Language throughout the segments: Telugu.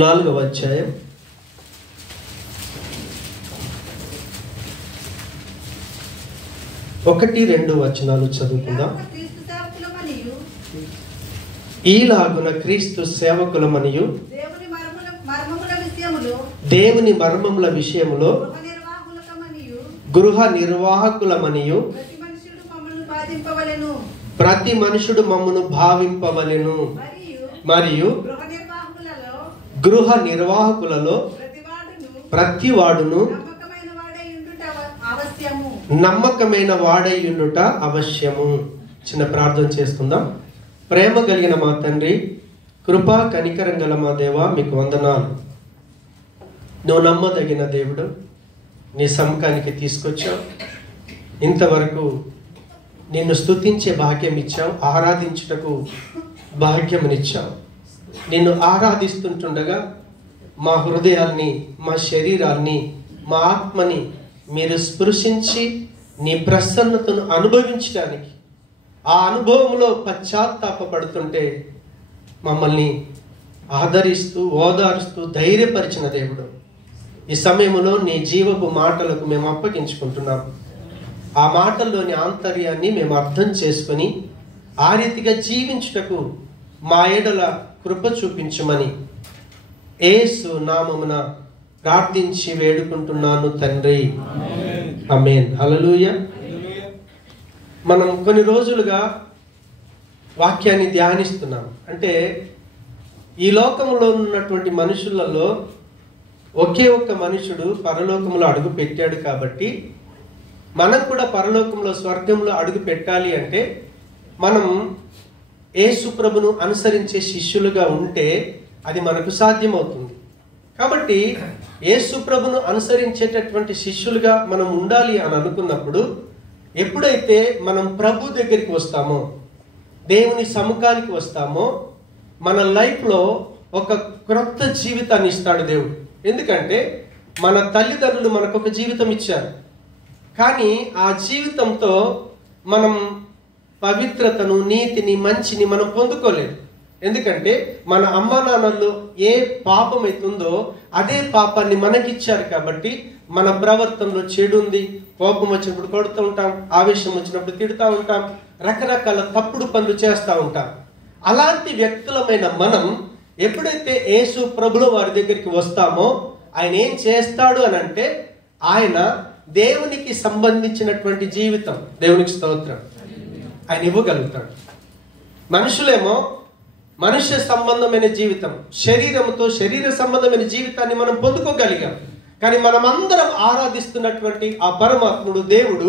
4వ అధ్యాయం 1-2 వచనాలు చదువుకుందాం. ఈలాగున క్రీస్తు సేవకులమనియు దేవుని మర్మముల విషయములో గృహ నిర్వాహకులమనియు ప్రతి మనుషుడు మమ్మను భావింపవలెను. మరియు గృహ నిర్వాహకులలో ప్రతివాడును నమ్మకమైన వాడై ఉండుట అవశ్యము. చిన్న ప్రార్థన చేసుకుందాం. ప్రేమ కలిగిన మా తండ్రి, కృపా కనికరం గల మా దేవా, మీకు వందనాలు. నువ్వు నమ్మదగిన దేవుడు, నీ సముఖానికి తీసుకొచ్చావు. ఇంతవరకు నిన్ను స్తుతించే భాగ్యం ఇచ్చావు, ఆరాధించుటకు భాగ్యమునిచ్చావు. నిన్ను ఆరాధిస్తుంటుండగా మా హృదయాల్ని, మా శరీరాల్ని, మా ఆత్మని మీరు స్పృశించి నీ ప్రసన్నతను అనుభవించడానికి, ఆ అనుభవంలో పశ్చాత్తాపడుతుంటే మమ్మల్ని ఆదరిస్తూ ఓదారుస్తూ ధైర్యపరిచిన దేవుడు, ఈ సమయంలో నీ జీవపు మాటలకు మేము అప్పగించుకుంటున్నాం. ఆ మాటల్లోని ఆంతర్యాన్ని మేము అర్థం చేసుకొని ఆ రీతిగా జీవించుటకు మా ఎడల కృప చూపించమని యేసు నామమున ప్రార్థించి వేడుకుంటున్నాను తండ్రి. ఆమేన్. హల్లెలూయా. మనం కొన్ని రోజులుగా వాక్యాన్ని ధ్యానిస్తున్నాం. అంటే ఈ లోకంలో ఉన్నటువంటి మనుషులలో ఒకే ఒక్క మనుషుడు పరలోకంలో అడుగు పెట్టాడు కాబట్టి మనం కూడా పరలోకంలో, స్వర్గంలో అడుగు పెట్టాలి అంటే మనం యేసు ప్రభును అనుసరించే శిష్యులుగా ఉంటే అది మనకు సాధ్యమవుతుంది. కాబట్టి యేసు ప్రభును అనుసరించేటటువంటి శిష్యులుగా మనం ఉండాలి అని అనుకున్నప్పుడు, ఎప్పుడైతే మనం ప్రభు దగ్గరికి వస్తామో, దేవుని సముఖానికి వస్తామో, మన లైఫ్లో ఒక క్రొత్త జీవితాన్ని ఇస్తాడు దేవుడు. ఎందుకంటే మన తల్లిదండ్రులు మనకు ఒక జీవితం ఇచ్చారు, కానీ ఆ జీవితంతో మనం పవిత్రతను, నీతిని, మంచిని మనం పొందుకోలేదు. ఎందుకంటే మన అమ్మా నాన్నల్లో ఏ పాపం అవుతుందో అదే పాపాన్ని మనకిచ్చారు. కాబట్టి మన ప్రవర్తనలో చెడు ఉంది. కోపం వచ్చినప్పుడు కొడుతూ ఉంటాం, ఆవేశం వచ్చినప్పుడు తిడుతూ ఉంటాం, రకరకాల తప్పుడు పనులు చేస్తూ ఉంటాం. అలాంటి వ్యక్తులమైన మనం ఎప్పుడైతే యేసు ప్రభుల వారి దగ్గరికి వస్తామో ఆయన ఏం చేస్తాడు అని అంటే, ఆయన దేవునికి సంబంధించినటువంటి జీవితం, దేవునికి స్తోత్రం, ఆయన ఇవ్వగలుగుతాడు. మనుషులేమో మనుష్య సంబంధమైన జీవితం, శరీరంతో శరీర సంబంధమైన జీవితాన్ని మనం పొందుకోగలిగాం. కానీ మనం అందరం ఆరాధిస్తున్నటువంటి ఆ పరమాత్ముడు, దేవుడు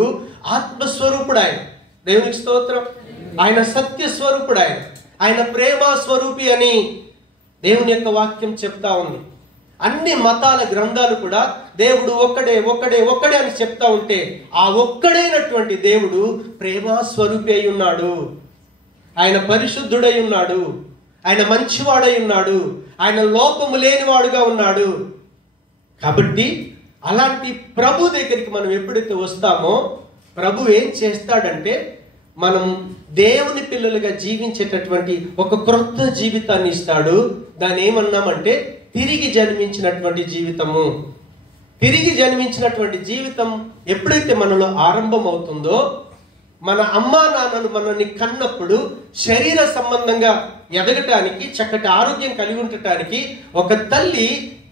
ఆత్మస్వరూపుడు. ఆయన దేవునికి స్తోత్రం. ఆయన సత్య స్వరూపుడు. ఆయన ప్రేమ స్వరూపి అని దేవుని యొక్క వాక్యం చెప్తా ఉంది. అన్ని మతాల గ్రంథాలు కూడా దేవుడు ఒక్కడే ఒక్కడే ఒక్కడే అని చెప్తా ఉంటే, ఆ ఒక్కడైనటువంటి దేవుడు ప్రేమ స్వరూపి అయి ఉన్నాడు. ఆయన పరిశుద్ధుడై ఉన్నాడు. ఆయన మంచివాడై ఉన్నాడు. ఆయన లోపము లేనివాడుగా ఉన్నాడు. కాబట్టి అలాంటి ప్రభు దగ్గరికి మనం ఎప్పుడైతే వస్తామో, ప్రభు ఏం చేస్తాడంటే మనం దేవుని పిల్లలుగా జీవించేటటువంటి ఒక క్రొత్త జీవితాన్ని ఇస్తాడు. దాన్ని ఏమన్నామంటే తిరిగి జన్మించినటువంటి జీవితము. తిరిగి జన్మించినటువంటి జీవితం ఎప్పుడైతే మనలో ఆరంభం అవుతుందో, మన అమ్మా నాన్నలు మనల్ని కన్నప్పుడు శరీర సంబంధంగా ఎదగటానికి, చక్కటి ఆరోగ్యం కలిగి ఉండటానికి ఒక తల్లి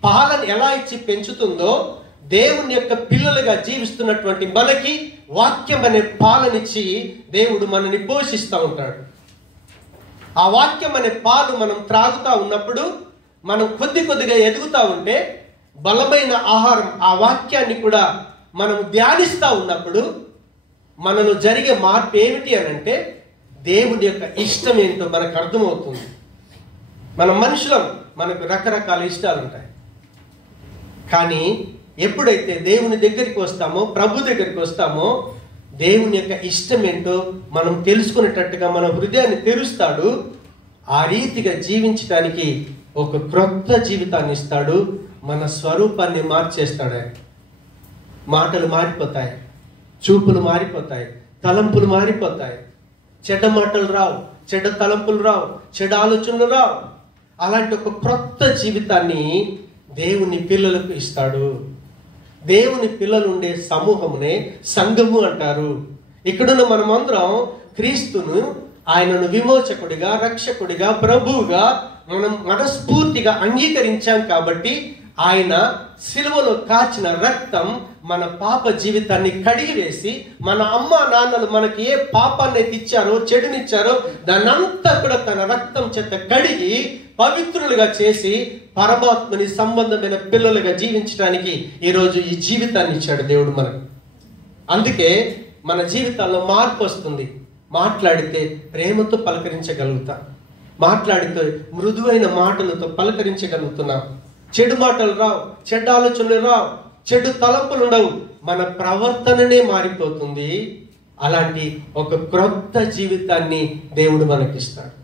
పాలను ఎలా ఇచ్చి పెంచుతుందో, దేవుని యొక్క పిల్లలుగా జీవిస్తున్నటువంటి మనకి వాక్యం అనే పాలనిచ్చి దేవుడు మనల్ని పోషిస్తూ ఉంటాడు. ఆ వాక్యం అనే పాలు మనం త్రాగుతూ ఉన్నప్పుడు, మనం కొద్ది కొద్దిగా ఎదుగుతూ ఉంటే, బలమైన ఆహారం ఆ వాక్యాన్ని కూడా మనం ధ్యానిస్తూ ఉన్నప్పుడు మనలో జరిగే మార్పు ఏమిటి అని అంటే, దేవుడి యొక్క ఇష్టం ఏంటో మనకు అర్థమవుతుంది. మన మనుషులం, మనకు రకరకాల ఇష్టాలు ఉంటాయి. కానీ ఎప్పుడైతే దేవుని దగ్గరికి వస్తామో, ప్రభు దగ్గరికి వస్తామో, దేవుని యొక్క ఇష్టం ఏంటో మనం తెలుసుకునేటట్టుగా మన హృదయాన్ని తెరుస్తాడు. ఆ రీతిగా జీవించడానికి ఒక క్రొత్త జీవితాన్ని ఇస్తాడు. మన స్వరూపాన్ని మార్చేస్తాడు. ఆయన మాటలు మారిపోతాయి, చూపులు మారిపోతాయి, తలంపులు మారిపోతాయి. చెడ్డ మాటలు రావు, చెడ్డ తలంపులు రావు, చెడ్డ ఆలోచనలు రావు. అలాంటి ఒక క్రొత్త జీవితాన్ని దేవుని పిల్లలకు ఇస్తాడు. దేవుని పిల్లలు ఉండే సమూహమునే సంఘము అంటారు. ఇక్కడున్న మనమందరం క్రీస్తును, ఆయనను విమోచకుడిగా, రక్షకుడిగా, ప్రభువుగా మనం మనస్ఫూర్తిగా అంగీకరించాం కాబట్టి ఆయన సిలువలో కాచిన రక్తం మన పాప జీవితాన్ని కడిగివేసి, మన అమ్మ నాన్నలు మనకి ఏ పాపాన్ని ఇచ్చారో, చెడునిచ్చారో దాన్నంతా కూడా తన రక్తం చేత కడిగి పవిత్రులుగా చేసి పరమాత్మని సంబంధమైన పిల్లలుగా జీవించడానికి ఈరోజు ఈ జీవితాన్ని ఇచ్చాడు దేవుడు మనకు. అందుకే మన జీవితాల్లో మార్పు వస్తుంది. మాట్లాడితే ప్రేమతో పలకరించగలుగుతాం, మాట్లాడితే మృదువైన మాటలతో పలకరించగలుగుతున్నాం. చెడు మాటలు రావు, చెడ్డ ఆలోచనలు రావు, చెడు తలంపులు ఉండవు. మన ప్రవర్తననే మారిపోతుంది. అలాంటి ఒక క్రొత్త జీవితాన్ని దేవుడు మనకిస్తాడు.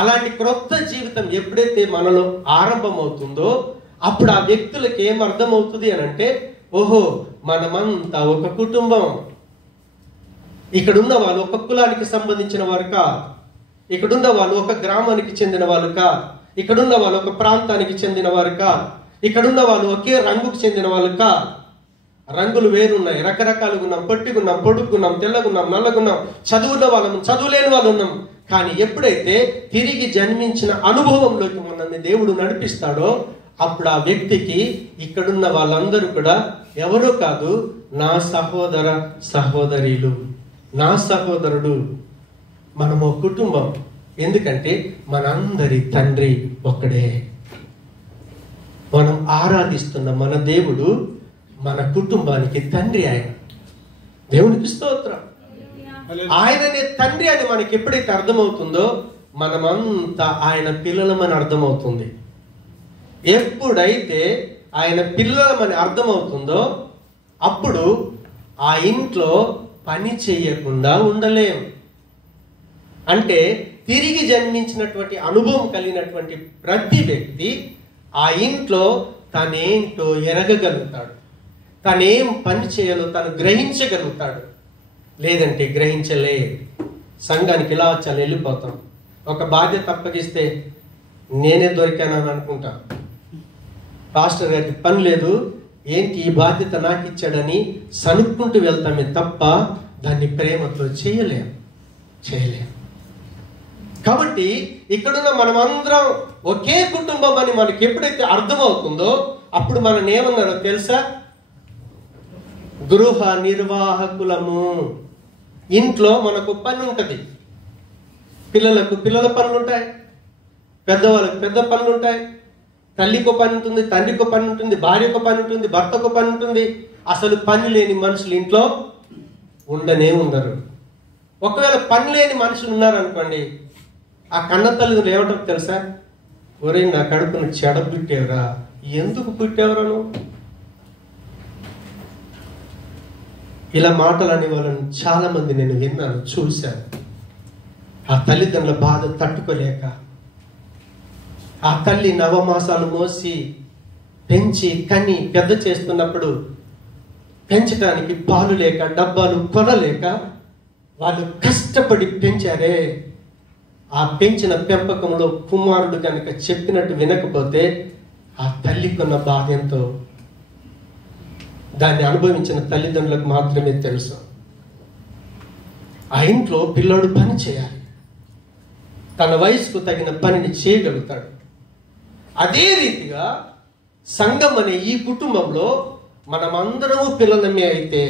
అలాంటి క్రొత్త జీవితం ఎప్పుడైతే మనలో ఆరంభమవుతుందో అప్పుడు ఆ వ్యక్తులకు ఏం అర్థమవుతుంది అని అంటే, ఓహో మనమంతా ఒక కుటుంబం. ఇక్కడున్న వాళ్ళు ఒక కులానికి సంబంధించిన వారు కాదు, ఇక్కడున్న వాళ్ళు ఒక గ్రామానికి చెందిన వాళ్ళు కాదు, ఇక్కడున్న వాళ్ళు ఒక ప్రాంతానికి చెందిన వారు కాదు, ఇక్కడున్న వాళ్ళు ఒకే రంగుకు చెందిన వాళ్ళు కాదు. రంగులు వేరున్నాయి, రకరకాలుగా ఉన్నాం, పొట్టిగున్నాం, పొడుగున్నాం, తెల్లగున్నాం, నల్లగున్నాం, చదువున్న వాళ్ళం, చదువులేని వాళ్ళు ఉన్నాం. కానీ ఎప్పుడైతే తిరిగి జన్మించిన అనుభవంలోకి మనల్ని దేవుడు నడిపిస్తాడో అప్పుడు ఆ వ్యక్తికి ఇక్కడున్న వాళ్ళందరూ కూడా ఎవరో కాదు, నా సహోదర సహోదరీలు, నా సహోదరుడు. మనము కుటుంబం. ఎందుకంటే మనందరి తండ్రి ఒక్కడే. మనం ఆరాధిస్తున్న మన దేవుడు మన కుటుంబానికి తండ్రి. ఆయన దేవునికి స్తోత్రం. ఆయననే తండ్రి అని మనకి ఎప్పుడైతే అర్థమవుతుందో మనమంతా ఆయన పిల్లలమని అర్థమవుతుంది. ఎప్పుడైతే ఆయన పిల్లలమని అర్థమవుతుందో అప్పుడు ఆ ఇంట్లో పని చేయకుండా ఉండలేం. అంటే తిరిగి జన్మించినటువంటి అనుభవం కలిగినటువంటి ప్రతి వ్యక్తి ఆ ఇంట్లో తనేంటో ఎరగగలుగుతాడు, తనేం పని చేయాలో తను గ్రహించగలుగుతాడు. లేదంటే గ్రహించలే. సంఘానికి ఇలా వచ్చాను, వెళ్ళిపోతాం. ఒక బాధ్యత అప్పగిస్తే నేనే దొరికానని అనుకుంటా. పాస్టర్ గారికి పని లేదు, ఏంటి ఈ బాధ్యత నాకు ఇచ్చాడని సనుక్కుంటూ వెళ్తామే తప్ప దాన్ని ప్రేమతో చేయలేం. కాబట్టి ఇక్కడున్న మనమందరం ఒకే కుటుంబం అని మనకి ఎప్పుడైతే అర్థమవుతుందో అప్పుడు మనం ఏమన్నారో తెలుసా? గృహ నిర్వాహకులము. ఇంట్లో మనకు పని ఉంటుంది. పిల్లలకు పిల్లల పనులు ఉంటాయి, పెద్దవాళ్ళకు పెద్ద పనులు ఉంటాయి. తల్లికో పని ఉంటుంది, తండ్రికో పని ఉంటుంది, భార్యకో పని ఉంటుంది, భర్తకో పని ఉంటుంది. అసలు పని లేని మనుషులు ఇంట్లో ఉండనే ఉండరు. ఒకవేళ పని లేని మనుషులు ఉన్నారనుకోండి, ఆ కన్న తల్లిదండ్రులు ఏమంటారు తెలుసా? ఒరే నా కడుపును చెడబుట్టేవరా, ఎందుకు పుట్టేవరా నువ్వు? ఇలా మాటలు అనే వాళ్ళని చాలా మంది నేను విన్నాను, చూశాను. ఆ తల్లిదండ్రుల బాధ తట్టుకోలేక ఆ తల్లి నవమాసాలు మోసి పెంచి కని పెద్ద చేస్తున్నప్పుడు పెంచడానికి పాలు లేక, డబ్బాలు కొనలేక వాళ్ళు కష్టపడి పెంచారే. ఆ పెంచిన పెంపకంలో కుమారుడు కనుక చెప్పినట్టు వినకపోతే ఆ తల్లికున్న బాధ ఎంతో దాన్ని అనుభవించిన తల్లిదండ్రులకు మాత్రమే తెలుసు. ఆ ఇంట్లో పిల్లోడు పని చేయాలి, తన వయసుకు తగిన పనిని చేయగలుగుతాడు. అదే రీతిగా సంఘం అనే ఈ కుటుంబంలో మనమందరము పిల్లలమే అయితే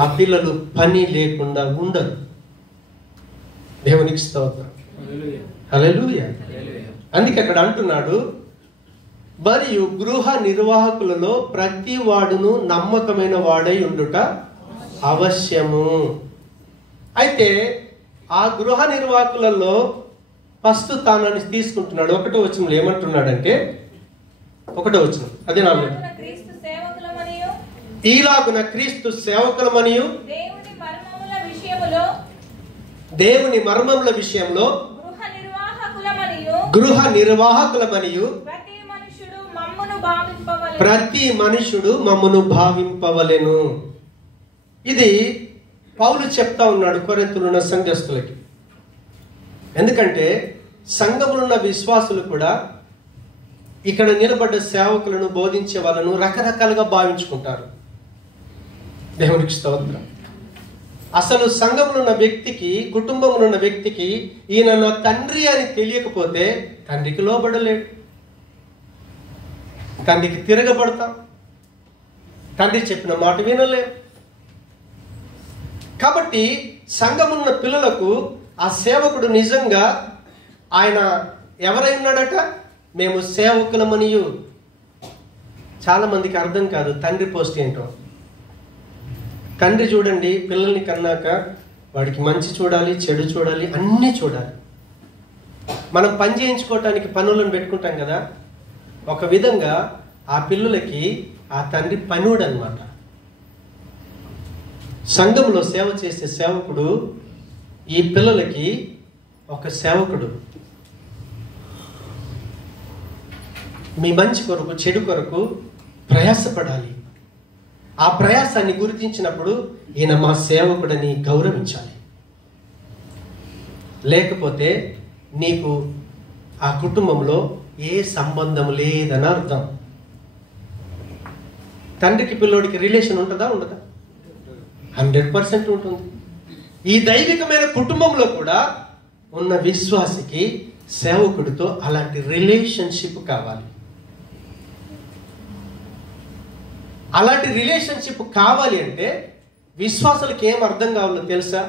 ఆ పిల్లలు పని లేకుండా ఉండరు. దేవునికి స్తోత్రం. హల్లెలూయా. అందుకే అక్కడ అంటున్నాడు, మరియు గృహ నిర్వాహకులలో ప్రతి వాడును నమ్మకమైన వాడై ఉండుట అవశ్యము. అయితే ఆ గృహ నిర్వాహకులలో ఫస్ట్ తానని తీసుకుంటున్నాడు. 1వ వచనంలో ఏమంటున్నాడంటే, 1వ వచనం అదే నాలుగు, ఈలాగున క్రీస్తు సేవకులమనియు దేవుని మర్మముల విషయంలో గృహ నిర్వాహకులమనియు ప్రతి మనుషుడు మమ్మును భావింపవలెను. ఇది పౌలు చెప్తా ఉన్నాడు కొరింథీయులున్న సంఘస్థులకి. ఎందుకంటే సంఘములో ఉన్న విశ్వాసులు కూడా ఇక్కడ నిలబడ్డ సేవకులను బోధించే వాళ్ళను రకరకాలుగా భావించుకుంటారు. దేవునికి స్తోత్రం. అసలు సంఘంలో ఉన్న వ్యక్తికి, కుటుంబంలో ఉన్న వ్యక్తికి ఈయన నా తండ్రి అని తెలియకపోతే తండ్రికి లోబడలేడు, తండ్రికి తిరగబడతాం, తండ్రి చెప్పిన మాట వినలేం. కాబట్టి సంఘమున్న పిల్లలకు ఆ సేవకుడు నిజంగా ఆయన ఎవరై ఉన్నాడట, మేము సేవకులమనియు. చాలా మందికి అర్థం కాదు తండ్రి పోస్ట్ ఏంటో. తండ్రి చూడండి, పిల్లల్ని కన్నాక వాడికి మంచి చూడాలి, చెడు చూడాలి, అన్నీ చూడాలి. మనం పని చేయించుకోవటానికి పనులను పెట్టుకుంటాం కదా, ఒక విధంగా ఆ పిల్లలకి ఆ తండ్రి పనుడు అనమాట. సంఘంలో సేవ చేసే సేవకుడు ఈ పిల్లలకి ఒక సేవకుడు. మీ మంచి కొరకు, చెడు కొరకు ప్రయాసపడాలి. ఆ ప్రయాసాన్ని గుర్తించినప్పుడు ఈయన మా సేవకుడని గౌరవించాలి. లేకపోతే నీకు ఆ కుటుంబంలో ఏ సంబంధం లేదని అర్థం. తండ్రికి పిల్లోడికి రిలేషన్ ఉంటుందా? ఉండదా? 100% ఉంటుంది. ఈ దైవికమైన కుటుంబంలో కూడా ఉన్న విశ్వాసికి సేవకుడితో అలాంటి రిలేషన్షిప్ కావాలి. అలాంటి రిలేషన్షిప్ కావాలి అంటే విశ్వాసులకు ఏం అర్థం కావాలో తెలుసా?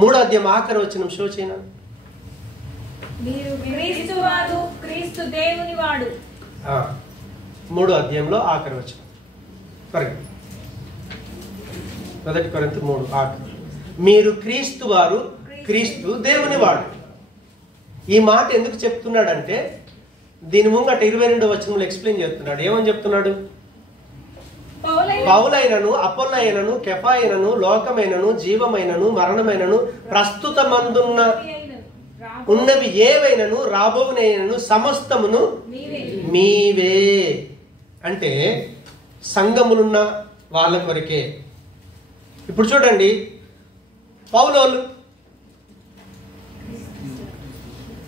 3వ అధ్యాయం ఆఖరి వచనం షో చేయనా? మీరు క్రీస్తువారు, క్రీస్తు దేవుని వాడు. 3వ అధ్యాయంలో ఆఖరి వచనం. మొదటి కొరింథీ 3 ఆఖరి. మీరు క్రీస్తు వారు, క్రీస్తు దేవుని వాడు. ఈ మాట ఎందుకు చెప్తున్నాడంటే దీని ముంగట 22వ వచనంలో ఎక్స్ప్లెయిన్ చేస్తున్నాడు. ఏమని చెప్తున్నాడు? పౌలైనను, అపొల్లైనను, కెఫాయినను, లోకమైనను, జీవమైనను, మరణమైనను, ప్రస్తుతమందున్న ఉన్నవి ఏవైనను, రాబోవునైనను సమస్తమును మీవే. అంటే సంఘములున్న వాళ్ళ కొరకే. ఇప్పుడు చూడండి,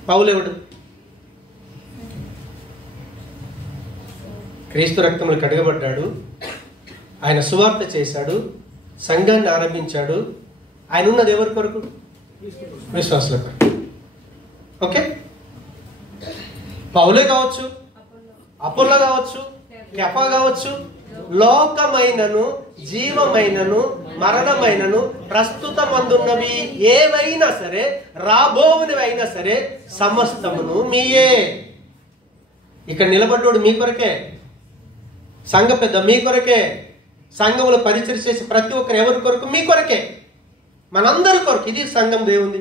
పౌలెవడు? క్రీస్తు రక్తములు కడగబడ్డాడు, ఆయన సువార్త చేశాడు, సంఘాన్ని ఆరంభించాడు. ఆయన ఉన్నది ఎవరి కొరకు? విశ్వాసుల కొరకు. ఓకే, పౌలే కావచ్చు, అపొల్లో కావచ్చు, కెఫా కావచ్చు, లోకమైనను, జీవమైనను, మరణమైనను, ప్రస్తుతమందున్నవి ఏవైనా సరే, రాబోవునవి అయినా సరే, సమస్తమును మీయే. ఇక్కడ నిలబడ్డోడు మీ కొరకే, సంఘ పెద్ద మీ కొరకే, సంఘంలో పరిచయం చేసే ప్రతి ఒక్కరు ఎవరి కొరకు? మీ కొరకే, మనందరి కొరకు. ఇది సంఘం దేవుంది.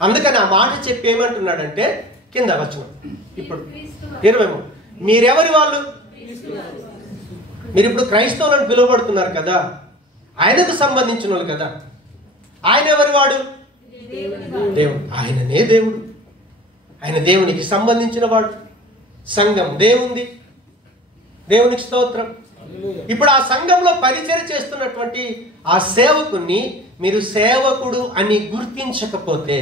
అందుకని ఆ మాట చెప్పి ఏమంటున్నాడంటే కింద వచనం ఇప్పుడు 23, మీరెవరి వాళ్ళు? మీరు ఇప్పుడు క్రైస్తవులను పిలువబడుతున్నారు కదా, ఆయనకు సంబంధించిన వాళ్ళు కదా. ఆయన ఎవరి వాడు? దేవుడు. ఆయననే దేవుడు, ఆయన దేవునికి సంబంధించిన వాడు. సంఘం దేవుంది. దేవునికి స్తోత్రం. ఇప్పుడు ఆ సంఘంలో పరిచయం చేస్తున్నటువంటి ఆ సేవకుని మీరు సేవకుడు అని గుర్తించకపోతే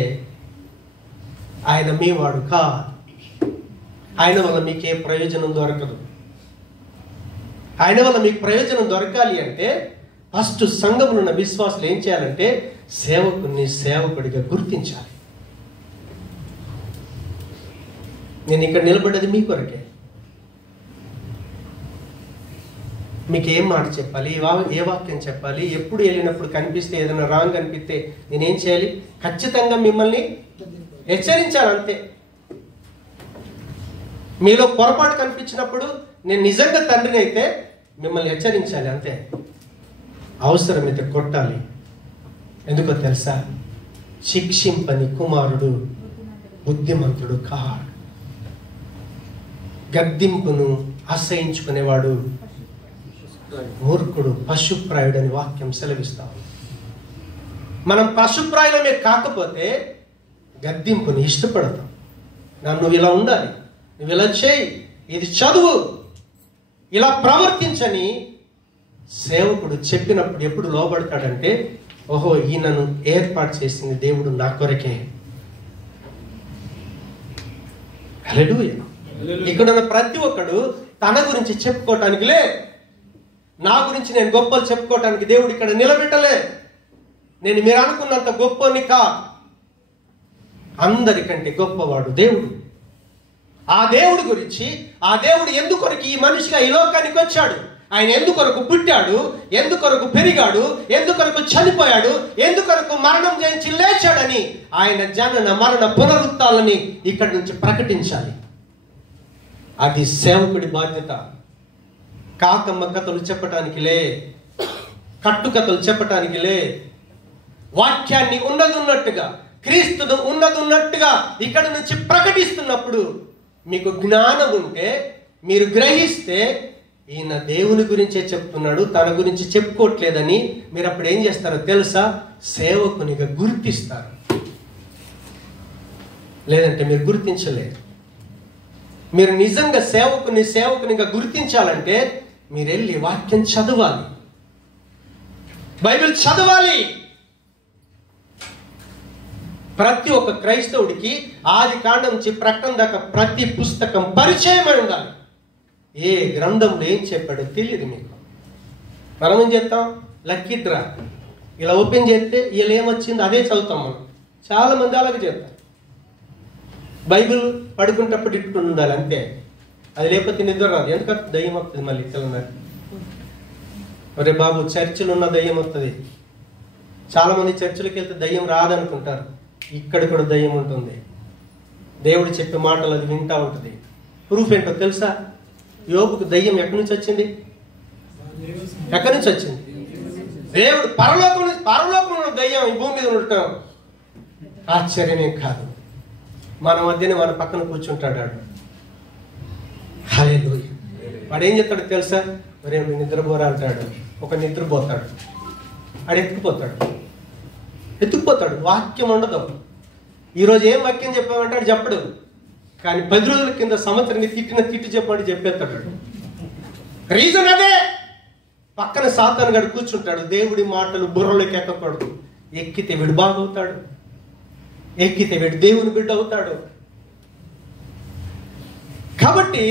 ఆయన మీ వాడు కాదు. ఆయన వల్ల మీకే ప్రయోజనం దొరకదు. ఆయన వల్ల మీకు ప్రయోజనం దొరకాలి అంటే ఫస్ట్ సంఘంలో ఉన్న విశ్వాసులు ఏం చేయాలంటే సేవకుని సేవకుడిగా గుర్తించాలి. నేను ఇక్కడ నిలబడ్డది మీ కొరకే. మీకు ఏం మాట చెప్పాలి, ఏ వాక్యం చెప్పాలి, ఎప్పుడు వెళ్ళినప్పుడు కనిపిస్తే, ఏదైనా రాంగ్ అనిపిస్తే నేనేం చేయాలి? ఖచ్చితంగా మిమ్మల్ని హెచ్చరించాలి. అంతే. మీలో పొరపాటు కనిపించినప్పుడు నేను నిజంగా తండ్రిని అయితే మిమ్మల్ని హెచ్చరించాలి. అంతే. అవసరమైతే కొట్టాలి. ఎందుకో తెలుసా? శిక్షింపని కుమారుడు బుద్ధిమంతుడు కాడు. గద్దింపును అసహించుకునేవాడు మూర్ఖుడు, పశుప్రాయుడని వాక్యం సెలవిస్తాం. మనం పశుప్రాయులమే కాకపోతే గద్దింపుని ఇష్టపడతాం. నువ్వు ఇలా ఉండాలి, నువ్వు ఇలా చేయి, ఇది చదువు, ఇలా ప్రవర్తించని సేవకుడు చెప్పినప్పుడు ఎప్పుడు లోబడతాడంటే, ఓహో ఈయనను ఏర్పాటు చేసింది దేవుడు నా కొరకే, హల్లెలూయా. ఇక్కడ ఉన్న ప్రతి ఒక్కడు తన గురించి చెప్పుకోవటానికి లే, నా గురించి నేను గొప్పలు చెప్పుకోవటానికి దేవుడు ఇక్కడ నిలబెట్టలే. నేను మీరు అనుకున్నంత గొప్పని కాదు, అందరికంటే గొప్పవాడు దేవుడు. ఆ దేవుడి గురించి, ఆ దేవుడు ఎందుకొరకు ఈ మనిషిగా ఈ లోకానికి వచ్చాడు, ఆయన ఎందుకొరకు పుట్టాడు, ఎందుకొరకు పెరిగాడు, ఎందుకొరకు చనిపోయాడు, ఎందుకొరకు మరణం జయించి లేచాడని ఆయన జనన మరణ పునరుత్థానాలని ఇక్కడి నుంచి ప్రకటించాలి. అది సేవకుడి బాధ్యత. కాకమ్మ కథలు చెప్పటానికి లే, కట్టుకథలు చెప్పటానికి లే. వాక్యాన్ని ఉన్నదున్నట్టుగా, క్రీస్తును ఉన్నదున్నట్టుగా ఇక్కడి నుంచి ప్రకటిస్తున్నప్పుడు మీకు జ్ఞానం ఉంటే, మీరు గ్రహిస్తే ఈయన దేవుని గురించే చెప్తున్నాడు, తన గురించి చెప్పుకోవట్లేదని మీరు అప్పుడు ఏం చేస్తారో తెలుసా? సేవకునిగా గుర్తిస్తారు. లేదంటే మీరు గుర్తించలేరు. మీరు నిజంగా సేవకునిగా గుర్తించాలంటే మీరు వెళ్ళి వాక్యం చదవాలి, బైబిల్ చదవాలి. ప్రతి ఒక్క క్రైస్తవుడికి ఆది కాండం నుంచి ప్రకటన దాకా ప్రతి పుస్తకం పరిచయమై ఉండాలి. ఏ గ్రంథంలో ఏం చెప్పాడో తెలియదు మీకు. మనం ఏం చేస్తాం? లక్కీ డ్రా ఇలా ఓపెన్ చేస్తే ఇలా ఏమొచ్చింది అదే చదువుతాం మనం. చాలా మంది అలాగే చేస్తారు. బైబిల్ పడుకుంటప్పుడు ఇట్టుకుని ఉండాలి అంతే. అది లేకపోతే నిద్ర రాదు. ఎందుకంటే దయ్యం వస్తుంది. మళ్ళీ తెలంగాణ ఒరే బాబు, చర్చిలో ఉన్న దయ్యం వస్తుంది. చాలా మంది చర్చిలకు వెళ్తే దయ్యం రాదనుకుంటారు. ఇక్కడ కూడా దయ్యం ఉంటుంది. దేవుడు చెప్పే మాటలు అది వింటా ఉంటుంది. ప్రూఫ్ ఏంటో తెలుసా? యోబుకు దయ్యం ఎక్కడి నుంచి వచ్చింది? ఎక్కడి నుంచి వచ్చింది? దేవుడు పరలోకంలో దయ్యం ఈ భూమి మీద ఉండటం ఆశ్చర్యమే కాదు. మన మధ్యనే మన పక్కన కూర్చుంటాడు వాడు. హల్లెలూయా. వాడు ఏం చెప్తాడు తెలుసా? మరే నిద్రపోరా అంటాడు. ఒక నిద్రపోతాడు, ఆడు ఎత్తుకుపోతాడు. వాక్యం ఉండదు. ఈరోజు ఏం వాక్యం చెప్పామంటాడు చెప్పడు. కానీ 10 రోజుల కింద సంవత్సరాన్ని తిట్టు చెప్పండి చెప్పేస్తాడు. రీజన్ అదే. పక్కన సాతాను గడు కూర్చుంటాడు. దేవుడి మాటలు బుర్రలోకి ఎక్కకూడదు. ఎక్కితే వీడు బాగవుతాడు, ఎక్కితే వీడు దేవుని బిడ్డ అవుతాడు. కాబట్టి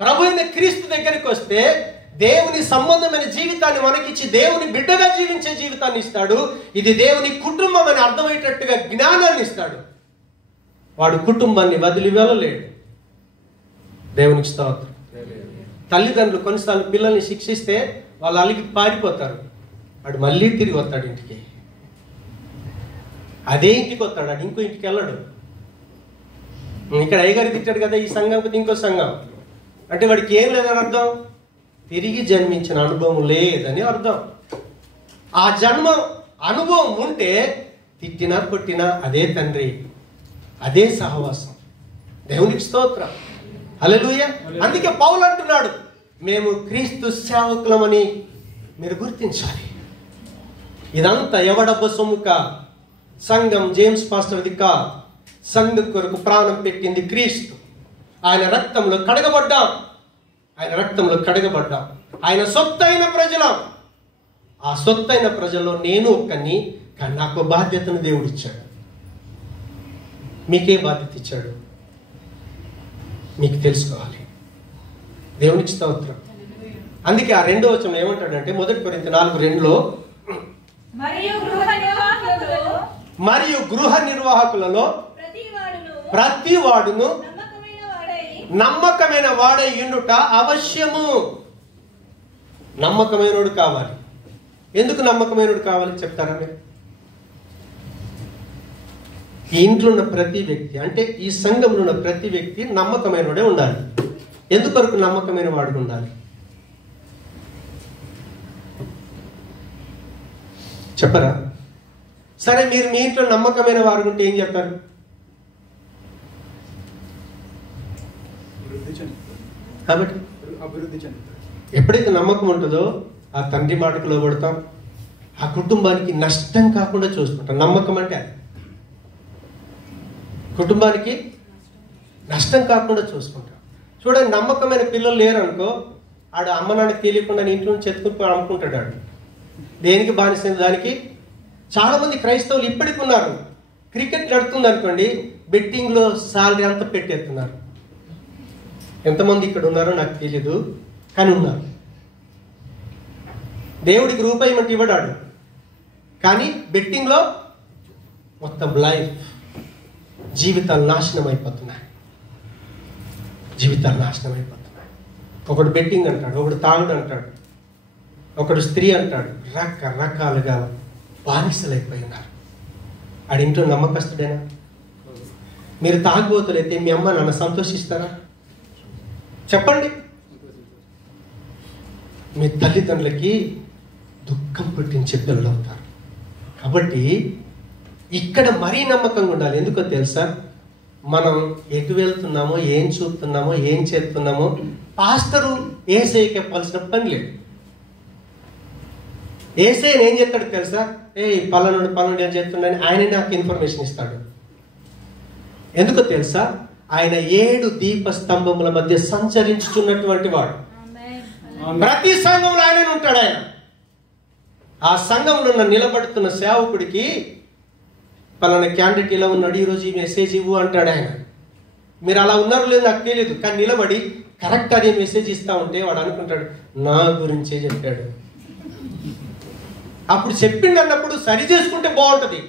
ప్రభు అయిన క్రీస్తు దగ్గరికి వస్తే దేవుని సంబంధమైన జీవితాన్ని మనకిచ్చి దేవుని బిడ్డగా జీవించే జీవితాన్ని ఇస్తాడు. ఇది దేవుని కుటుంబం అని అర్థమయ్యేటట్టుగా జ్ఞానాన్ని ఇస్తాడు. వాడు కుటుంబాన్ని వదిలి వెళ్ళలేడు. దేవునికి స్తోత్రం. తల్లిదండ్రులు కొన్నిసార్లు పిల్లల్ని శిక్షిస్తే వాళ్ళు అలిగి పారిపోతారు. వాడు మళ్ళీ తిరిగి వస్తాడు ఇంటికి. అదే ఇంటికి వస్తాడు, వాడు ఇంకో ఇంటికి వెళ్ళడు. ఇక్కడ అయ్యగారు తిట్టాడు కదా, ఈ సంఘం ఇంకో సంఘం అంటే వాడికి ఏం లేదని అర్థం? తిరిగి జన్మించిన అనుభవం లేదని అర్థం. ఆ జన్మ అనుభవం ఉంటే తిట్టినా కొట్టినా అదే తండ్రి, అదే సహవాసం. దేవునికి స్తోత్రం. హల్లెలూయా. అందుకే పౌలు అంటున్నాడు, మేము క్రీస్తు సేవకులమని మీరు గుర్తించాలి. ఇదంతా ఎవడబ్బ సొమ్ముక? సంఘం జేమ్స్ పాస్టర్ది కా. సంఘం కొరకు ప్రాణం పెట్టింది క్రీస్తు. ఆయన రక్తంలో కడగబడ్డాం. ఆయన సొత్తైన ప్రజలం. ఆ సొత్తైన ప్రజల్లో నేను ఒక్కని. కానీ నాకు బాధ్యతను దేవుడు ఇచ్చాడు. మీకే బాధ్యత ఇచ్చాడు మీకు తెలుసుకోవాలి. దేవునికి స్తోత్రం. అందుకే ఆ 2వ వచనం ఏమంటాడంటే 1 కొరింథీ 4:2 మరియు గృహ నిర్వాహకులలో ప్రతి వాడును నమ్మకమైన వాడై ఉండుట అవశ్యము. నమ్మకమైనోడు కావాలి. ఎందుకు నమ్మకమైనోడు కావాలి చెప్తారా మీరు? ఈ ఇంట్లో ఉన్న ప్రతి వ్యక్తి, అంటే ఈ సంఘంలో ఉన్న ప్రతి వ్యక్తి నమ్మకమైనోడే ఉండాలి. ఎందుకొరకు నమ్మకమైన వాడు ఉండాలి చెప్పరా? సరే, మీరు మీ ఇంట్లో నమ్మకమైన వారు ఉంటే ఏం చెప్తారు? కాబట్టి ఎప్పుడైతే నమ్మకం ఉంటుందో ఆ తండ్రి మాటకు లోబడతాం. ఆ కుటుంబానికి నష్టం కాకుండా చూసుకుంటాం. నమ్మకం అంటే అది. కుటుంబానికి నష్టం కాకుండా చూసుకుంటాం. చూడండి, నమ్మకమైన పిల్లలు లేరనుకో, ఆడు అమ్మ నాన్నకి తెలియకుండా ఇంట్లో నుంచి ఎత్తుకుని అమ్ముకుంటాడు. ఆడు దేనికి బానిసైన దానికి. చాలా మంది క్రైస్తవులు ఇప్పటికి ఉన్నారు. క్రికెట్ నడుతుంది అనుకోండి, బెట్టింగ్లో సాలరీ అంతా పెట్టేస్తున్నారు. ఎంతమంది ఇక్కడ ఉన్నారో నాకు తెలియదు, కానీ ఉన్నారు. దేవుడికి రూపాయి మట్టి ఇవ్వడాడు, కానీ బెట్టింగ్లో మొత్తం లైఫ్, జీవితాలు నాశనం అయిపోతున్నాయి. ఒకడు బెట్టింగ్ అంటాడు, ఒకడు తాగుడు అంటాడు, ఒకడు స్త్రీ అంటాడు. రకరకాలుగా బానిసలైపోయినారు. ఆడింట్లో నమ్మకస్తుడేనా? మీరు తాగుబోతులైతే మీ అమ్మ నాన్న సంతోషిస్తారా? చెప్పండి. మీ తల్లిదండ్రులకి దుఃఖం పుట్టించే పిల్లలు అవుతారు. కాబట్టి ఇక్కడ మరీ నమ్మకంగా ఉండాలి. ఎందుకో తెలుసా? మనం ఎటు వెళ్తున్నామో, ఏం చూస్తున్నామో, ఏం చేస్తున్నామో పాస్టరు ఏసైకి చెప్పాల్సిన పని లేదు. ఏసై ఏం చెప్తాడు తెలుసా? పలానుడు ఏం చెప్తున్నాడని ఆయనే నాకు ఇన్ఫర్మేషన్ ఇస్తాడు. ఎందుకో తెలుసా? ఆయన 7 దీప స్తంభముల మధ్య సంచరించుతున్నటువంటి వాడు. ప్రతి సంఘంలో ఆయన ఉంటాడు. ఆయన ఆ సంఘంలో నిలబడుతున్న సేవకుడికి పలానా క్యాండిడేట్ ఇలా ఉన్నాడు, ఈరోజు ఈ మెసేజ్ ఇవ్వు అంటాడు ఆయన. మీరు అలా ఉన్నారు లేదు నాకు తెలియదు, కానీ నిలబడి కరెక్ట్ అదే మెసేజ్ ఇస్తా ఉంటే వాడు అనుకుంటాడు నా గురించే చెప్పాడు. అప్పుడు చెప్పింది అన్నప్పుడు సరి చేసుకుంటే బాగుంటుంది.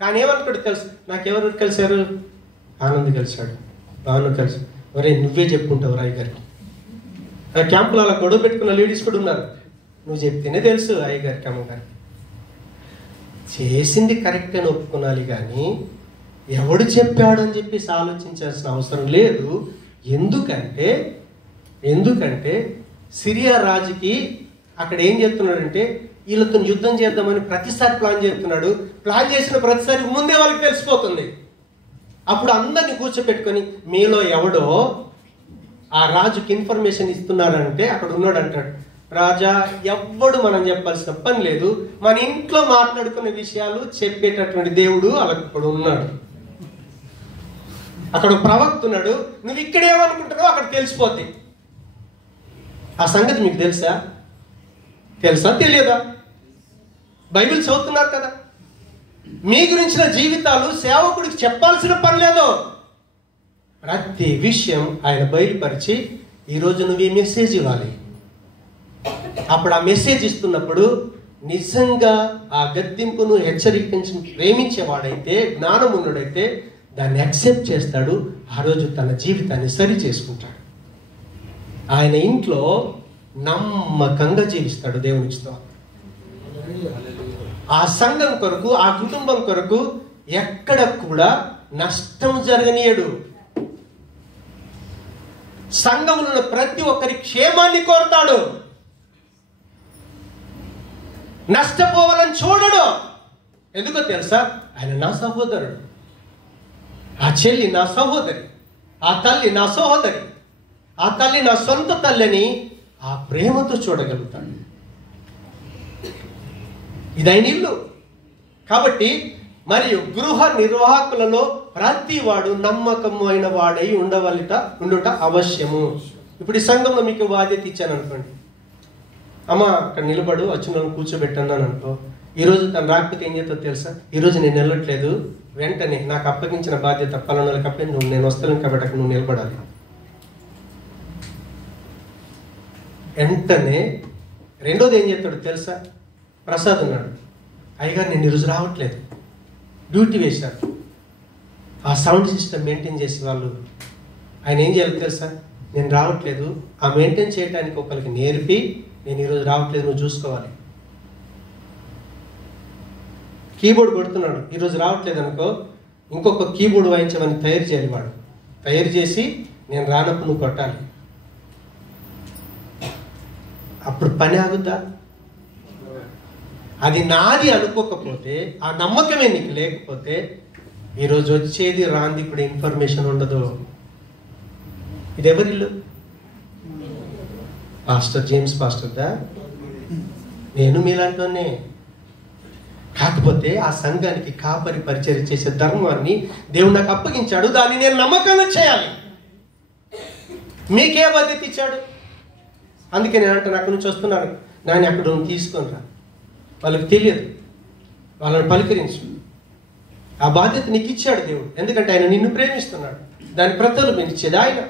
కానీ ఏమనుకుంటాడు తెలుసు? నాకెవరు కలిశారు? ఆనంద్ కలిశాడు, భాను కలిసి. ఒరే నువ్వే చెప్పుకుంటావు రాయ్ గారికి. ఆ క్యాంపులో అలా గొడవ పెట్టుకున్న లేడీస్ కూడా ఉన్నారు. నువ్వు చెప్తేనే తెలుసు అయ్యగారికి, అమ్మగారికి. చేసింది కరెక్ట్ అని ఒప్పుకోవాలి, కానీ ఎవడు చెప్పాడు అని చెప్పేసి ఆలోచించాల్సిన అవసరం లేదు. ఎందుకంటే సిరియా రాజుకి అక్కడ ఏం చేస్తున్నాడంటే వీళ్ళతో యుద్ధం చేద్దామని ప్రతిసారి ప్లాన్ చేస్తున్నాడు. ప్లాన్ చేసిన ప్రతిసారి ముందే వాళ్ళకి తెలిసిపోతుంది. అప్పుడు అందరిని కూర్చోపెట్టుకొని మీలో ఎవడో ఆ రాజుకి ఇన్ఫర్మేషన్ ఇస్తున్నారంటే అక్కడ ఉన్నాడు అంటాడు, రాజా ఎవ్వడు మనం చెప్పాల్సిన పని లేదు, మన ఇంట్లో మాట్లాడుకునే విషయాలు చెప్పేటటువంటి దేవుడు అక్కడ ఉన్నాడు. అక్కడ ప్రవక్త ఉన్నాడు, నువ్వు ఇక్కడేమనుకుంటున్నావో అక్కడ తెలిసిపోద్ది. ఆ సంగతి మీకు తెలుసా? తెలియదా? బైబిల్ చదువుతున్నారు కదా. మీ గురించిన జీవితాలు సేవకుడికి చెప్పాల్సిన పని లేదు. ప్రతి విషయం ఆయన బయలుపరిచి ఈరోజు నువ్వు ఈ మెసేజ్ ఇవ్వాలి. అప్పుడు ఆ మెసేజ్ ఇస్తున్నప్పుడు నిజంగా ఆ గద్దింపును హెచ్చరికను ప్రేమించేవాడైతే, జ్ఞానం ఉన్నడైతే దాన్ని యాక్సెప్ట్ చేస్తాడు. ఆ రోజు తన జీవితాన్ని సరి చేసుకుంటాడు. ఆయన ఇంట్లో నమ్మకంగా జీవిస్తాడు దేవునితో. ఆ సంఘం కొరకు, ఆ కుటుంబం కొరకు ఎక్కడ కూడా నష్టం జరగనీయడు. సంఘంలో ప్రతి ఒక్కరి క్షేమాన్ని కోరుతాడు. నష్టపోవాలని చూడడు. ఎందుకో తెలుసా? ఆయన నా సహోదరుడు, ఆ చెల్లి నా సహోదరి, ఆ తల్లి నా సహోదరి, ఆ తల్లి నా సొంత తల్లిని ఆ ప్రేమతో చూడగలుగుతాడు. ఇదైన ఇల్లు కాబట్టి. మరియు గృహ నిర్వాహకులలో ప్రతి వాడు నమ్మకమైన వాడై ఉండుట అవశ్యము. ఇప్పుడు ఈ సంఘంలో మీకు బాధ్యత ఇచ్చాను అనుకోండి, అమ్మ అక్కడ నిలబడు, వచ్చిన కూర్చోబెట్టన్నాను అనుకో. ఈరోజు తను రాకపోతే ఏం చేస్తుందో తెలుసా? ఈరోజు నేను వెళ్ళట్లేదు, వెంటనే నాకు అప్పగించిన బాధ్యత పలానాలకు అప్పగించి నేను వస్తాను కాబట్టి అక్కడ నువ్వు నిలబడాలి. వెంటనే రెండోది ఏం చేస్తాడు తెలుసా? ప్రసాద్ ఉన్నాడు, అయ్యగారు నేను ఈరోజు రావట్లేదు, డ్యూటీ వేశారు. ఆ సౌండ్ సిస్టమ్ మెయింటైన్ చేసే వాళ్ళు ఆయన ఏం చేయాలి తెలుసా? నేను రావట్లేదు, ఆ మెయింటైన్ చేయడానికి ఒకరికి నేర్పి నేను ఈరోజు రావట్లేదు, నువ్వు చూసుకోవాలి. కీబోర్డ్ కొడుతున్నాడు, ఈరోజు రావట్లేదు అనుకో, ఇంకొక కీబోర్డ్ వాయించమని తయారు చేయాలి. వాడు తయారు చేసి నేను రానప్పుడు నువ్వు కొట్టాలి. అప్పుడు పని ఆగుద్దా? అది నాది అనుకోకపోతే, ఆ నమ్మకమే నీకు లేకపోతే ఈరోజు వచ్చేది రాంది ఇప్పుడు ఇన్ఫర్మేషన్ ఉండదు. ఇది ఎవరిల్లు? Pastor James పాస్టర్దా? నేను మీలాంటివన్నీ. కాకపోతే ఆ సంఘానికి కాపరి పరిచర్య చేసే ధర్మాన్ని దేవుడు నాకు అప్పగించాడు, దాన్ని నేను నమ్మకంగా చేయాలి. మీకే బాధ్యత ఇచ్చాడు? అందుకే నేను అంటే అక్కడి నుంచి వస్తున్నాను, నాని అక్కడ తీసుకొని రా. వాళ్ళకి తెలియదు, వాళ్ళని పలకరించు. ఆ బాధ్యత నీకు ఇచ్చాడు దేవుడు. ఎందుకంటే ఆయన నిన్ను ప్రేమిస్తున్నాడు. దాని ప్రతిఫలం ఇచ్చేది ఆయన.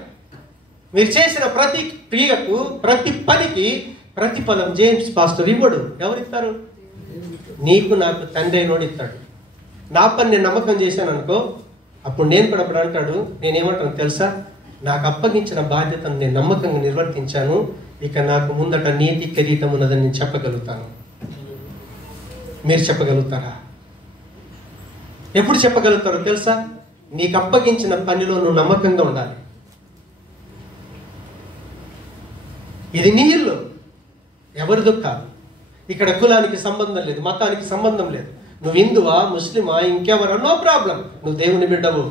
మీరు చేసిన ప్రతి క్రియకు, ప్రతి పనికి ప్రతిఫలం జేమ్స్ పాస్టర్ ఇవ్వడు. ఎవరిస్తారు? నీకు నాకు తండ్రి అయినోడు ఇస్తాడు. నా పని నేను నమ్మకం చేశాను అనుకో, అప్పుడు నేను కూడా అప్పుడు అంటాడు, నేనేమంటాను తెలుసా, నాకు అప్పగించిన బాధ్యతను నేను నమ్మకంగా నిర్వర్తించాను, ఇక నాకు ముందట నీతి కిరీటం ఉన్నదని నేను చెప్పగలుగుతాను. మీరు చెప్పగలుగుతారా? ఎప్పుడు చెప్పగలుగుతారో తెలుసా? నీకు అప్పగించిన పనిలో నువ్వు నమ్మకంగా ఉండాలి. ఇది నీ ఇల్లు, ఎవరిదో కాదు. ఇక్కడ కులానికి సంబంధం లేదు, మతానికి సంబంధం లేదు. నువ్వు హిందువా, ముస్లిమా, ఇంకెవరా, నో ప్రాబ్లం. నువ్వు దేవుని బిడ్డవు.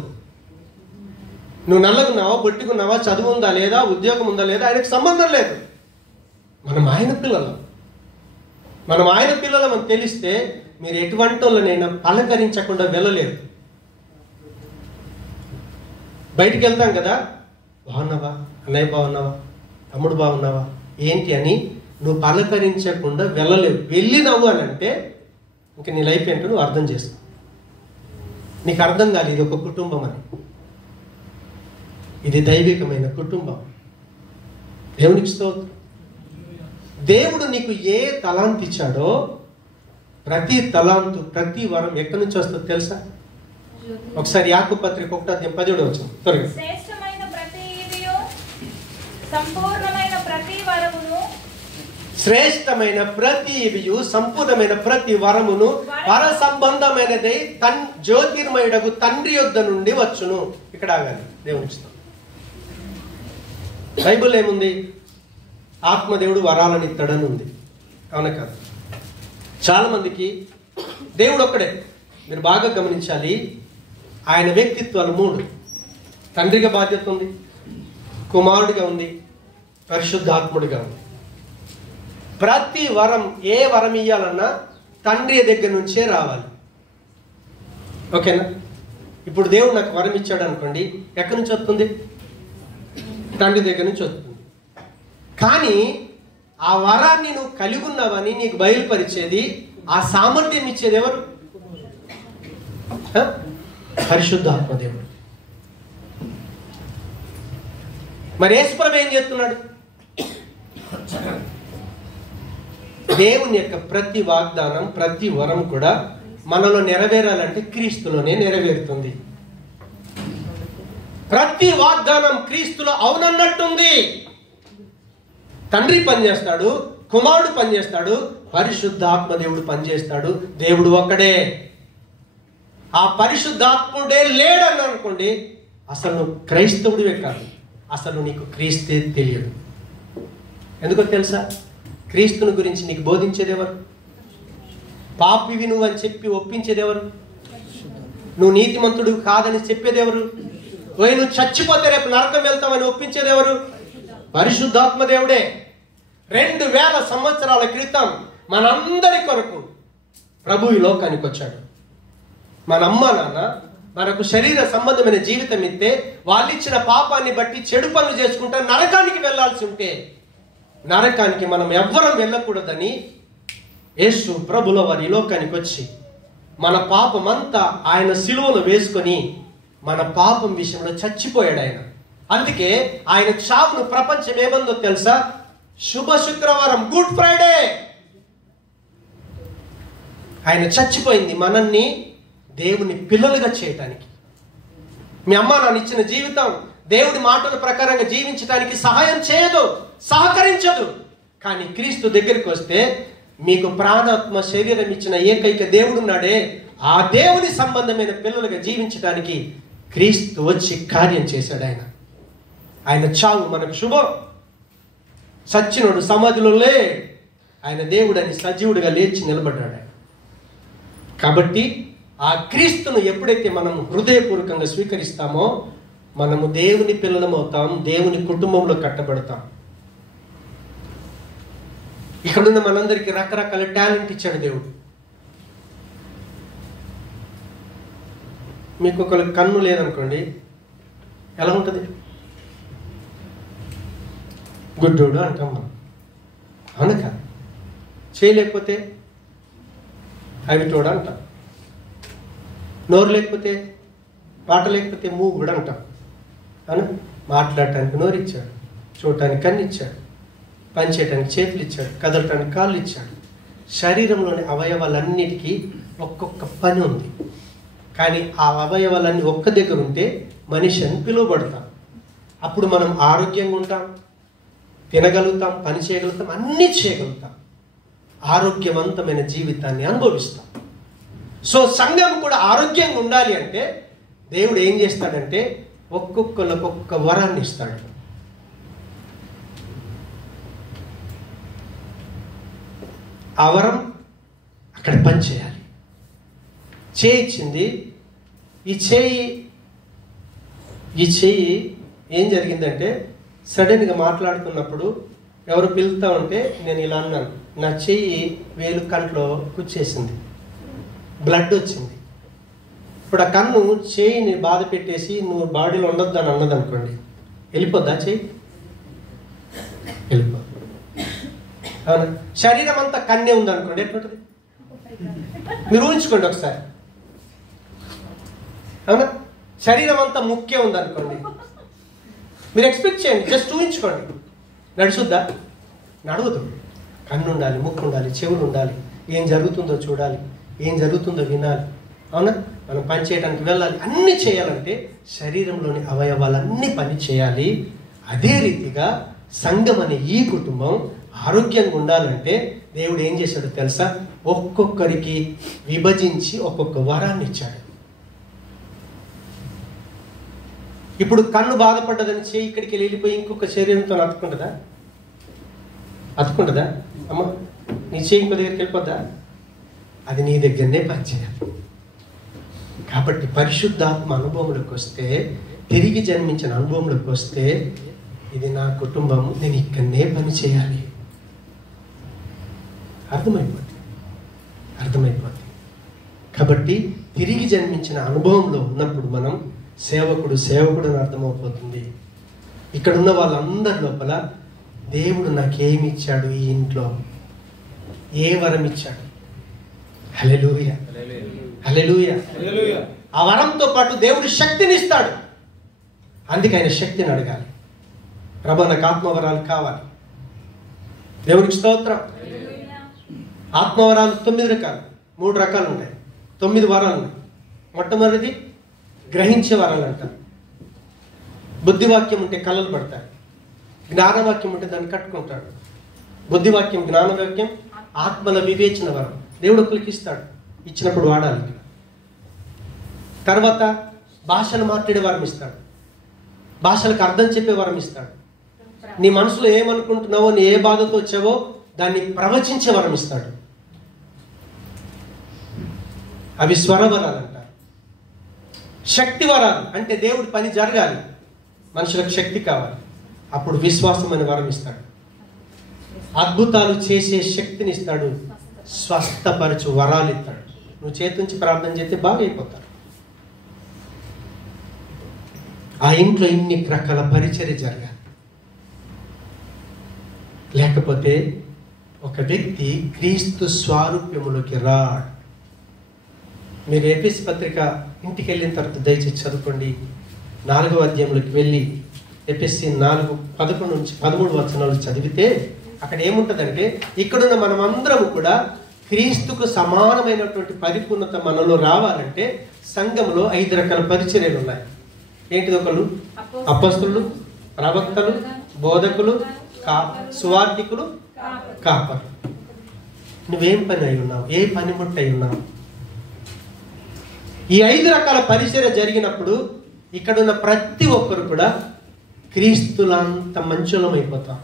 నువ్వు నల్లగున్నావా, బొట్టుకున్నావా, చదువు ఉందా లేదా, ఉద్యోగం ఉందా లేదా, ఆయనకు సంబంధం లేదు. మనం ఆయన పిల్లలం. మనం ఆయన పిల్లలం అని తెలిస్తే మీరు ఎటువంటి వాళ్ళనైనా పలకరించకుండా వెళ్ళలేరు. బయటికి వెళ్తాం కదా, బాగున్నావా అన్నయ్య, బాగున్నావా తమ్ముడు, బాగున్నావా ఏంటి అని నువ్వు పలకరించకుండా వెళ్ళలేవు. వెళ్ళినావు అని అంటే ఇంక నీ లైఫ్ ఏంటో నువ్వు అర్థం చేసుకో. నీకు అర్థం కాదు ఇది ఒక కుటుంబం అని. ఇది దైవికమైన కుటుంబం. దేవునికి స్తోత్రం. దేవుడు నీకు ఏ తలాంతు ఇచ్చాడో ప్రతి తలాంతు, ప్రతి వరం ఎక్కడి నుంచి వస్తుందో తెలుసా? ఒకసారి యాకోబు పత్రిక 1:17 వచ్చింది త్వరగా. శ్రేష్టమైన ప్రతి ఈవియు, సంపూర్ణమైన ప్రతి వరమును, శ్రేష్టమైన ప్రతి ఇవియు, సంపూర్ణమైన ప్రతి వరమును పర సంబంధమైనది జ్యోతిర్మయుడకు తండ్రి యొద్ద నుండి వచ్చును. ఇక్కడ ఆగాలి. దేవునికి స్తోత్రం. బైబిల్ ఏముంది? ఆత్మదేవుడు వరాలను ఇస్తాడని ఉంది. అవునా కాదు? చాలా మందికి దేవుడు ఒక్కడే. మీరు బాగా గమనించాలి. ఆయన వ్యక్తిత్వాలు 3. తండ్రిగా బాధ్యత ఉంది, కుమారుడిగా ఉంది, పరిశుద్ధాత్ముడిగా ఉంది. ప్రతి వరం, ఏ వరం ఇయ్యాలన్నా తండ్రి దగ్గర నుంచే రావాలి. ఓకేనా? ఇప్పుడు దేవుడు నాకు వరం ఇచ్చాడు అనుకోండి, ఎక్కడి నుంచి వస్తుంది? తండ్రి దగ్గర నుంచి వస్తుంది. కానీ ఆ వరాన్ని నువ్వు కలిగి ఉన్నావని నీకు బయలుపరిచేది, ఆ సామర్థ్యం ఇచ్చేది ఎవరు? పరిశుద్ధాత్మదేవుడు. మరి యేసుప్రభు ఏం చేస్తున్నాడు? దేవుని యొక్క ప్రతి వాగ్దానం, ప్రతి వరం కూడా మనలో నెరవేరాలంటే క్రీస్తులోనే నెరవేరుతుంది. ప్రతి వాగ్దానం క్రీస్తులో అవునన్నట్టుంది. తండ్రి పనిచేస్తాడు, కుమారుడు పనిచేస్తాడు, పరిశుద్ధాత్మ దేవుడు పనిచేస్తాడు. దేవుడు ఒక్కడే. ఆ పరిశుద్ధాత్ముడే లేడని అనుకోండి, అసలు నువ్వు క్రైస్తవుడివే కాదు, అసలు నీకు క్రీస్తే తెలియదు. ఎందుకో తెలుసా? క్రీస్తుని గురించి నీకు బోధించేది ఎవరు? పాపివి నువ్వు అని చెప్పి ఒప్పించేది ఎవరు? నువ్వు నీతిమంతుడు కాదని చెప్పేది ఎవరు? నువ్వు చచ్చిపోతే రేపు నరకం వెళ్తావని ఒప్పించేది ఎవరు? పరిశుద్ధాత్మ దేవుడే. 2000 సంవత్సరాల క్రితం మనందరి కొరకు ప్రభు ఈ లోకానికి వచ్చాడు. మన అమ్మ నాన్న మనకు శరీర సంబంధమైన జీవితం ఇస్తే వాళ్ళు ఇచ్చిన పాపాన్ని బట్టి చెడు పనులు చేసుకుంటా నరకానికి వెళ్లాల్సి ఉంటే, నరకానికి మనం ఎవ్వరం వెళ్ళకూడదని యేసు ప్రభుల వారి లోకానికి వచ్చి మన పాపం అంతా ఆయన సిలువలో వేసుకొని మన పాపం విషయంలో చచ్చిపోయాడు ఆయన. అందుకే ఆయన చావును ప్రపంచం ఏమందో తెలుసా? శుభ శుక్రవారం, గుడ్ ఫ్రైడే. ఆయన చచ్చిపోయింది మనల్ని దేవుని పిల్లలుగా చేయటానికి. మీ అమ్మ నాన్న ఇచ్చిన జీవితం దేవుడి మాటల ప్రకారంగా జీవించడానికి సహాయం చేయదు, సహకరించదు. కానీ క్రీస్తు దగ్గరికి వస్తే మీకు ప్రాణాత్మ శరీరం ఇచ్చిన ఏకైక దేవుడు ఉన్నాడే, ఆ దేవుని సంబంధమైన పిల్లలుగా జీవించడానికి క్రీస్తు వచ్చి కార్యం చేశాడు. ఆయన చావు మనకు శుభం. సచ్చినోడు సమాధిలో లే, ఆయన దేవుడని సజీవుడిగా లేచి నిలబడ్డాడు. కాబట్టి ఆ క్రీస్తును ఎప్పుడైతే మనం హృదయపూర్వకంగా స్వీకరిస్తామో మనము దేవుని పిల్లలం అవుతాం, దేవుని కుటుంబంలో కట్టబడతాం. ఇక్కడున్న మనందరికీ రకరకాల టాలెంట్ ఇచ్చాడు దేవుడు. మీకు ఒక కన్ను లేదనుకోండి, ఎలా ఉంటుంది? గుడ్డోడు అంటాం మనం, అవును కాదు? చేయలేకపోతే అవిటోడు అంటాం. నోరు లేకపోతే, మాట లేకపోతే మూగు కూడా అంటాం. అవును, మాట్లాడటానికి నోరు ఇచ్చాడు, చూడటానికి కన్ను ఇచ్చాడు, పని చేయడానికి చేతులు ఇచ్చాడు, కదలటానికి కాళ్ళు ఇచ్చాడు. శరీరంలోని అవయవాలన్నిటికీ ఒక్కొక్క పని ఉంది. కానీ ఆ అవయవాలన్నీ ఒక్క దగ్గర ఉంటే మనిషి అని పిలువబడతాం. అప్పుడు మనం ఆరోగ్యంగా ఉంటాం, తినగలుగుతాం, పని చేయగలుగుతాం, అన్నీ చేయగలుగుతాం, ఆరోగ్యవంతమైన జీవితాన్ని అనుభవిస్తాం. సో సంఘం కూడా ఆరోగ్యంగా ఉండాలి అంటే దేవుడు ఏం చేస్తాడంటే ఒక్కొక్కరికి ఒక్కొక్క వరాన్ని ఇస్తాడు. ఆ వరం అక్కడ పని చేయాలి. చేయి ఇచ్చింది. ఈ చేయి ఏం జరిగిందంటే సడన్గా మాట్లాడుతున్నప్పుడు ఎవరు పిలుస్తా ఉంటే నేను ఇలా అన్నాను, నా చెయ్యి వేలు కంట్లో కుచ్చేసింది, బ్లడ్ వచ్చింది. ఇప్పుడు ఆ కన్ను చేయిని బాధ పెట్టేసి నువ్వు బాడీలో ఉండొద్దు అని అన్నది అనుకోండి, వెళ్ళిపోద్దా చెయ్యి? వెళ్ళిపోద్దు. అవునా? శరీరం అంతా కన్నే ఉంది అనుకోండి, ఎట్లుంటుంది? మీరు ఊహించుకోండి ఒకసారి. అవునా? శరీరం అంతా ముక్కే ఉంది అనుకోండి, మీరు ఎక్స్పెక్ట్ చేయండి, జస్ట్ ఊహించుకోండి. నడుచుద్దా? నడవదు. కన్ను ఉండాలి, ముక్కు ఉండాలి, చెవులు ఉండాలి, ఏం జరుగుతుందో చూడాలి, ఏం జరుగుతుందో వినాలి. అవునా? మనం పని చేయడానికి వెళ్ళాలి, అన్నీ చేయాలంటే శరీరంలోని అవయవాలన్నీ పని చేయాలి. అదే రీతిగా సంఘం అనే ఈ కుటుంబం ఆరోగ్యంగా ఉండాలంటే దేవుడు ఏం చేశాడో తెలుసా? ఒక్కొక్కరికి విభజించి ఒక్కొక్క వరాన్ని ఇచ్చాడు. ఇప్పుడు కన్ను బాధపడ్డదని చేయి ఇక్కడికి వెళ్ళిపోయి ఇంకొక శరీరంతో అతుకుంటుందా? అతుకుంటుందా? అమ్మ నీ చేయి ఇంకో దగ్గరికి వెళ్ళిపోద్దా? అది నీ దగ్గరనే పనిచేయాలి. కాబట్టి పరిశుద్ధాత్మ అనుభవంలోకి వస్తే, తిరిగి జన్మించిన అనుభవంలోకి వస్తే, ఇది నా కుటుంబం, నేను ఇక్కడనే పని చేయాలి, అర్థమైపోతుంది. కాబట్టి తిరిగి జన్మించిన అనుభవంలో ఉన్నప్పుడు మనం సేవకుడు అని అర్థమైపోతుంది. ఇక్కడ ఉన్న వాళ్ళందరి లోపల దేవుడు నాకేమి ఇచ్చాడు, ఈ ఇంట్లో ఏ వరం ఇచ్చాడు. హల్లెలూయా, హల్లెలూయా. ఆ వరంతో పాటు దేవుడు శక్తిని ఇస్తాడు. అందుకే ఆయన శక్తిని అడగాలి. ప్రభు నాకు ఆత్మవరాలు కావాలి. దేవునికి స్తోత్రం. ఆత్మవరాలు 9 రకాలు, 3 రకాలు ఉంటాయి, 9 వరాలు ఉన్నాయి. మొట్టమొదటిది గ్రహించే వరాలు అంటారు. బుద్ధివాక్యం ఉంటే కళ్ళలు పడతాయి, జ్ఞానవాక్యం ఉంటే దాన్ని కట్టుకుంటాడు. బుద్ధివాక్యం, జ్ఞానవాక్యం ఆత్మల వివేచన వరం దేవుడు ఒకరికి ఇస్తాడు, ఇచ్చినప్పుడు వాడాలి. తర్వాత భాషను మాట్లాడే వరం ఇస్తాడు, భాషలకు అర్థం చెప్పే వరం ఇస్తాడు. నీ మనసులో ఏమనుకుంటున్నావో, నీ ఏ బాధతో వచ్చావో దాన్ని ప్రవచించే వరం ఇస్తాడు. అవి స్వరవరాలు అంటారు. శక్తి వరాలు అంటే దేవుడి పని జరగాలి, మనుషులకు శక్తి కావాలి, అప్పుడు విశ్వాసం అనే వరం ఇస్తాడు. అద్భుతాలు చేసే శక్తిని ఇస్తాడు, స్వస్థపరచు వరాలు ఇస్తాడు. నువ్వు చేతుంచి ప్రార్థన చేస్తే బాగా అయిపోతారు. ఆ ఇంట్లో ఇన్ని రకాల పరిచర్య జరగాలి. లేకపోతే ఒక వ్యక్తి క్రీస్తు స్వారూప్యములోకి రాడు. మీరు ఎఫెసీ పత్రిక ఇంటికి వెళ్ళిన తర్వాత దయచేసి చదువుకోండి. 4వ అధ్యాయంలోకి వెళ్ళి ఎఫెసీ 4:11-13 వచనాలు చదివితే అక్కడ ఏముంటుందంటే, ఇక్కడున్న మనమందరం కూడా క్రీస్తుకు సమానమైనటువంటి పరిపూర్ణత మనలో రావాలంటే సంఘంలో 5 రకాల పరిచర్యలు ఉన్నాయి. ఏంటిది? ఒకళ్ళు అపొస్తలులు, ప్రవక్తలు, బోధకులు, సువార్థికులు, కాపరు. నువ్వేం పని అయి ఉన్నావు? ఏ పనిముట్టు అయి ఉన్నావు? ఈ 5 రకాల పరిచర్య జరిగినప్పుడు ఇక్కడున్న ప్రతి ఒక్కరు కూడా క్రీస్తులంత మంచులం అయిపోతాం.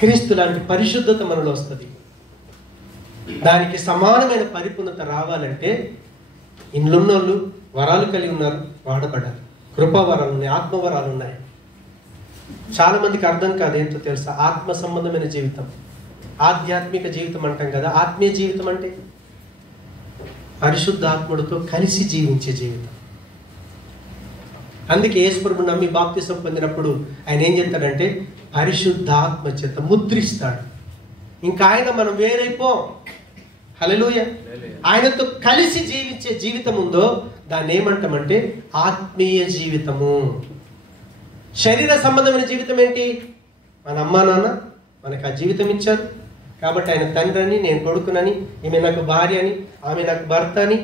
క్రీస్తు లాంటి పరిశుద్ధత మనలో వస్తుంది. దానికి సమానమైన పరిపూర్ణత రావాలంటే ఇండ్లున్నోళ్ళు వరాలు కలిగి ఉన్నారు, వాడబడాలి. కృపావరాలు ఉన్నాయి, ఆత్మవరాలు ఉన్నాయి. చాలా మందికి అర్థం కాదు ఏంటో తెలుసా? ఆత్మ సంబంధమైన జీవితం, ఆధ్యాత్మిక జీవితం అంటాం కదా. ఆత్మీయ జీవితం అంటే పరిశుద్ధాత్ముడితో కలిసి జీవించే జీవితం. అందుకే యేసు ప్రభువుని నమ్మి బాప్తిసం పొందినప్పుడు ఆయన ఏం చేస్తాడంటే పరిశుద్ధాత్మ చేత ముద్రిస్తాడు. ఇంకా ఆయన మనం వేరైపో. హల్లెలూయా. ఆయనతో కలిసి జీవించే జీవితం ఉందో దాన్ని ఏమంటామంటే ఆత్మీయ జీవితము. శరీర సంబంధమైన జీవితం ఏంటి? మన అమ్మా నాన్న మనకు ఆ జీవితం ఇచ్చారు కాబట్టి ఆయన తండ్రి అని, నేను కొడుకునని, ఈమె నాకు భార్య అని, ఆమె నాకు భర్త అని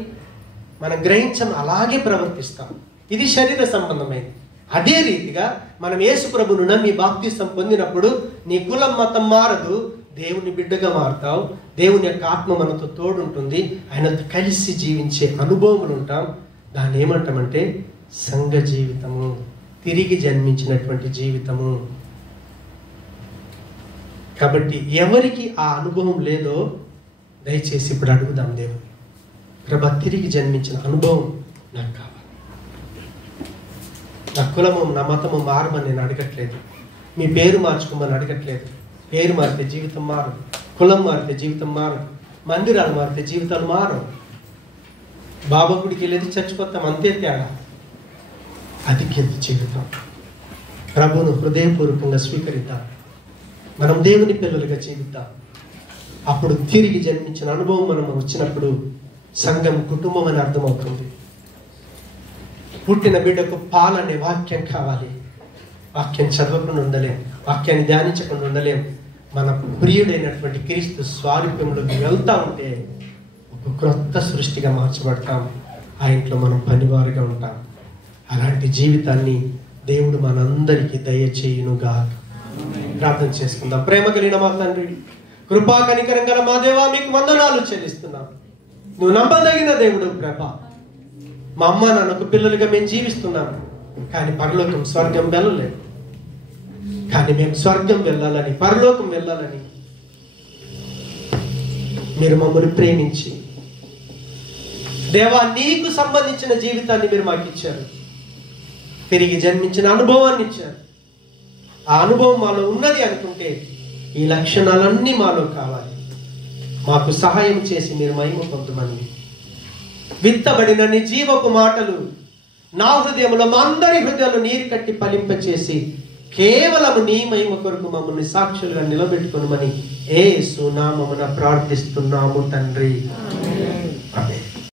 మనం గ్రహించం, అలాగే ప్రవర్తిస్తాం. ఇది శరీర సంబంధమైనది. అదే రీతిగా మనం యేసు ప్రభువును నమ్మి బాప్తిసం పొందినప్పుడు నీ కులం మతం మారదు, దేవుని బిడ్డగా మారుతావు. దేవుని యొక్క ఆత్మ మనతో తోడుంటుంది. ఆయనతో కలిసి జీవించే అనుభవములు ఉంటాం. దాన్ని ఏమంటామంటే సంఘ జీవితము, తిరిగి జన్మించినటువంటి జీవితము. కాబట్టి ఎవరికి ఆ అనుభవం లేదో దయచేసి ఇప్పుడు అడుగుదాం దేవుని, ప్రభా తిరిగి జన్మించిన అనుభవం నాకు కావాలి. నా కులము నా మతము మారమని నేను అడగట్లేదు, మీ పేరు మార్చుకోమని అడగట్లేదు. పేరు మారితే జీవితం మారదు, కులం మారితే జీవితం మారదు, మందిరాలు మారితే జీవితాలు మారవు. బాబా గుడికి వెళ్ళేది చచ్చిపోతాం, అంతే తేడా. అది కింద జీవితం. ప్రభువును హృదయపూర్వకంగా స్వీకరిద్దాం, మనం దేవుని పిల్లలుగా జీవిద్దాం. అప్పుడు తిరిగి జన్మించిన అనుభవం మనం వచ్చినప్పుడు సంఘం కుటుంబం అని అర్థమవుతుంది. పుట్టిన బిడ్డకు పాలనే వాక్యం కావాలి. వాక్యం చదవకుండా ఉండలేం, వాక్యాన్ని ధ్యానించకుండా ఉండలేం. మన ప్రియుడైనటువంటి క్రీస్తు స్వారూప్యంలోకి వెళ్తా ఉంటే ఒక క్రొత్త సృష్టిగా మార్చబడతాం. ఆ ఇంట్లో మనం పనివారుగా ఉంటాం. అలాంటి జీవితాన్ని దేవుడు మనందరికీ దయచేయునుగా. ప్రార్థన చేసుకుందాం. ప్రేమ కలిగిన మా తండ్రి, కృపా కనికరం గల మా దేవా, మీకు వందనాలు చెల్లిస్తున్నాం. నువ్వు నమ్మదగిన దేవుడు ప్రభా. మా అమ్మ నాన్నకు పిల్లలుగా మేము జీవిస్తున్నాం, కానీ పరలోకం స్వర్గం వెళ్ళలేదు. కానీ మేము స్వర్గం వెళ్ళాలని, పరలోకం వెళ్ళాలని మీరు మమ్మల్ని ప్రేమించి దేవా నీకు సంబంధించిన జీవితాన్ని మీరు మాకు ఇచ్చారు. తిరిగి జన్మించిన అనుభవాన్ని ఇచ్చారు. ఆ అనుభవం మాలో ఉన్నది అనుకుంటే ఈ లక్షణాలన్నీ మాలో కావాలి. మాకు సహాయం చేసి మీరు మహిమ పొందమని, విత్తబడిన నీ జీవపు మాటలు నా హృదయంలో, మా అందరి హృదయాలు నీరు కట్టి ఫలింపచేసి కేవలం నీ మహిమ కొరకు మమ్మల్ని సాక్షులుగా నిలబెట్టుకోమని యేసు నామమున ప్రార్థిస్తున్నాము తండ్రి.